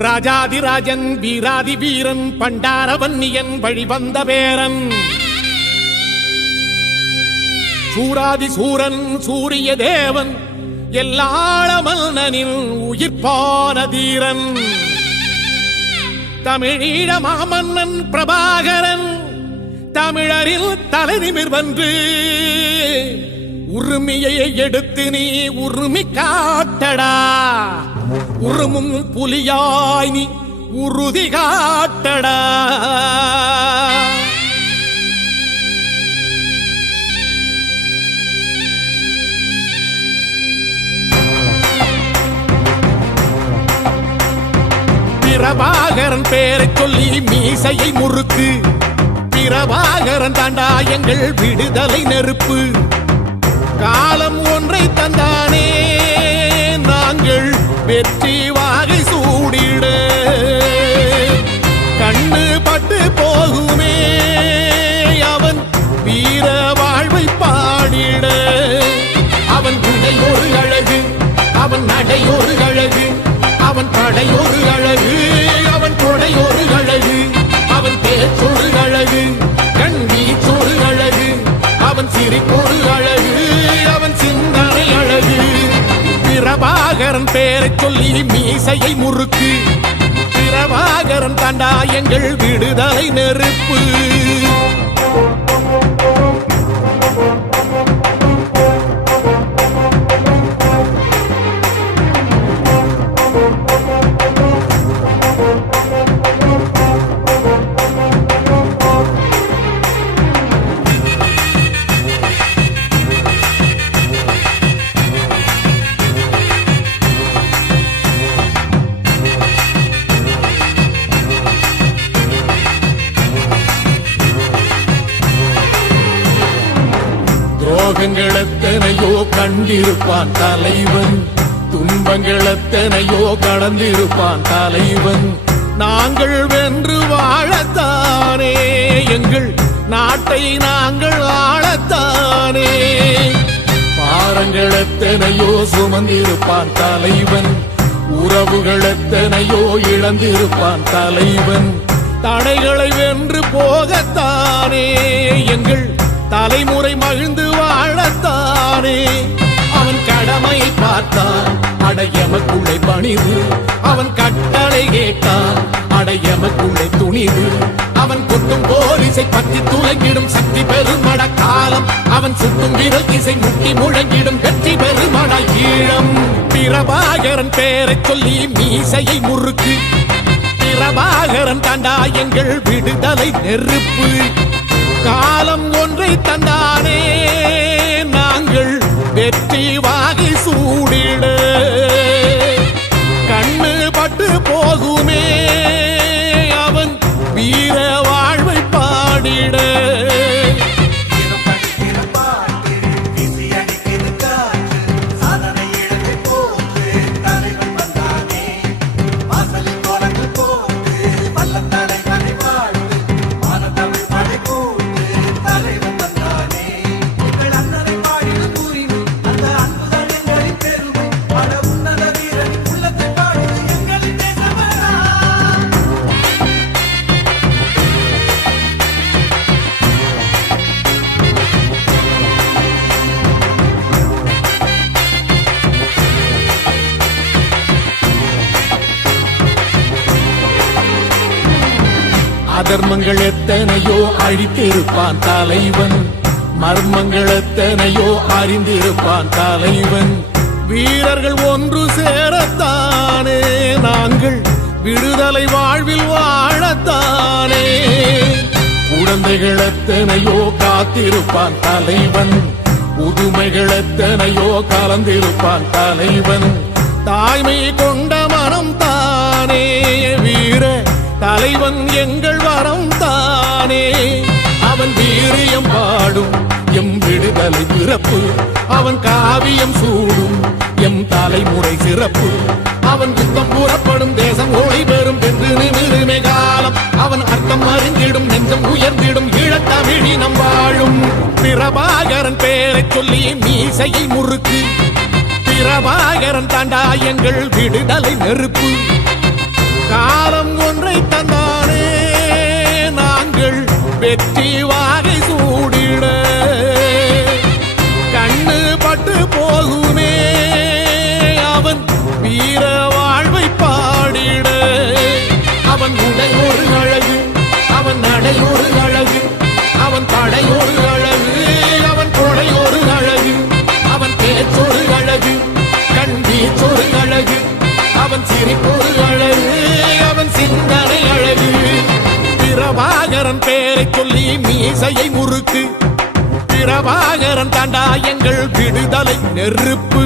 ராஜாதிராஜன் வீராதி வீரன் பண்டாரவன்னியன் வழிவந்த பேரன் சூராதி சூரன் சூரிய தேவன் எல்லாள மன்னனின் உயிர்ப்பான தீரன் தமிழீழ மாமன்னன் பிரபாகரன் தமிழரில் தலைநிமிர் வென்று உரிமையை எடுத்து நீ உரிமை காட்டடா உருமும் புலியாய் நீ உறுதி காட்டடா பிரபாகரன் பேரை சொல்லி மீசையை முறுக்கு பிரபாகரன் தாண்டா எங்கள் விடுதலை நெருப்பு காலம் ஒன்றை தந்தானே நாங்கள் வெற்றி வாகை சூடிட கண்ணு பட்டு போகுமே அவன் வீர வாழ்வை பாடிட அவன் குடை ஒரு அழகு அவன் நடை ஒரு அழகு அவன் படை ஒரு அழகு அவன் கொடை ஒரு அழகு அவன் பேச்சொரு அழகு கண் வீச்சொரு அழகு அவன் சிரிப்பொரு அழகு அவன் சிந்தனை அழகு பிரபாகரன் பேரை சொல்லி மீசையை முறுக்கு பிரபாகரன் தாண்டா எங்கள் விடுதலை நெருப்பு துன்பங்களெத்தனையோ கண்டிருப்பான் தலைவன் துன்பங்களெத்தனையோ கடந்திருப்பான் தலைவன் நாங்கள் வென்று வாழத்தானே எங்கள் நாட்டை நாங்கள் ஆளத்தானே பாரங்களெத்தனையோ சுமந்திருப்பான் தலைவன் உறவுகளெத்தனையோ இழந்திருப்பான் தலைவன் தடைகளை வென்று போகத்தானே எங்கள் தலைமுறை மகிழ்ந்து வாழத்தானே அவன் கடமை பார்த்தான் அடையமக்குள்ளே பணிவு அவன் கட்டளை கேட்டான் அடையமக்குள்ளே துணிவு அவன் கொட்டும் போரிசை பற்றி துளைக்கிடும் சக்தி பெருமட காலம் அவன் சுட்டும் விரல் திசை முட்டி முழங்கிடும் வெற்றி பெருமட ஈழம் பிரபாகரன் பேரை சொல்லி மீசையை முறுக்கு பிரபாகரன் தாண்டா எங்கள் விடுதலை நெருப்பு காலம் ஒன்றை தந்தானே நாங்கள் வெற்றி வாகை சூடிட கண்ணு பட்டு போகுமே அவன் வீர வாழ்வை பாடிட அதர்மங்கள் எத்தனையோ அழித்திருப்பான் தலைவன் மர்மங்கள் எத்தனையோ அறிந்திருப்பான் தலைவன் வீரர்கள் ஒன்று சேரத்தானே நாங்கள் விடுதலை வாழ்வில் வாழத்தானே குழந்தைகள் எத்தனையோ காத்திருப்பான் தலைவன் புதுமைகள் எத்தனையோ கலந்திருப்பான் தலைவன் தாய்மை கொண்ட மனம் தானே வீர தலைவன் எங்கள் வரம் தானே அவன் வீரியம் பாடும் எம் விடுதலை பிறப்பு அவன் காவியம் சூடும் எம் தலைமுறை சிறப்பு அவன் யுத்தம் கூறப்படும் தேசம் ஒளி பெறும் என்று நிமிருமே காலம் அவன் அர்த்தம் அறிந்திடும் நெஞ்சம் உயர்ந்திடும் ஈழத்தமிழினம் வாழும் பிரபாகரன் பேரை சொல்லி மீசையை முறுக்கு பிரபாகரன் தாண்டா எங்கள் விடுதலை நெருப்பு காலம் ஒன்றை தந்தானே நாங்கள் வெற்றி வாகை சூடிட கண்ணு பட்டு போகுமே அவன் வீர வாழ்வை பாடிட அவன் உடை ஒரு அழகு அவன் நடை ஒரு அழகு அவன் படை ஒரு அழகு அவன் கொடை ஒரு அழகு அவன் பேச்சொரு அழகு கண் வீச்சொரு அழகு அவன் சிரிப்பொரு அழகு அவன் சிந்தனை அழகு பிரபாகரன் பேரை சொல்லி மீசையை முறுக்கு பிரபாகரன் தாண்டா எங்கள் விடுதலை நெருப்பு